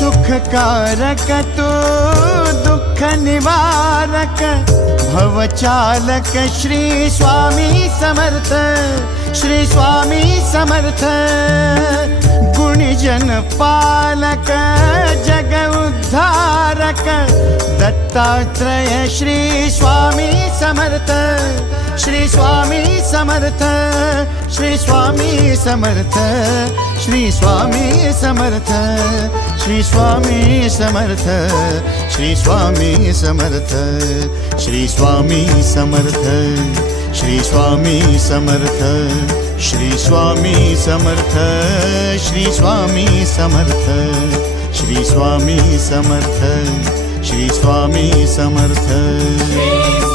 सुखकारक तू दुःख निवारक भवचालक श्री स्वामी समर्थ, श्री स्वामी समर्थ। गुणीजन पालक जग उद्धारक दत्तात्रेय श्री स्वामी समर्थ, श्री स्वामी समर्थ, श्री स्वामी समर्थ, श्री स्वामी समर्थ, श्री स्वामी समर्थ, श्री स्वामी समर्थ, श्री स्वामी समर्थ, श्री स्वामी समर्थ, श्री स्वामी समर्थ, श्री स्वामी समर्थ, श्री स्वामी समर्थ, श्री स्वामी समर्थ।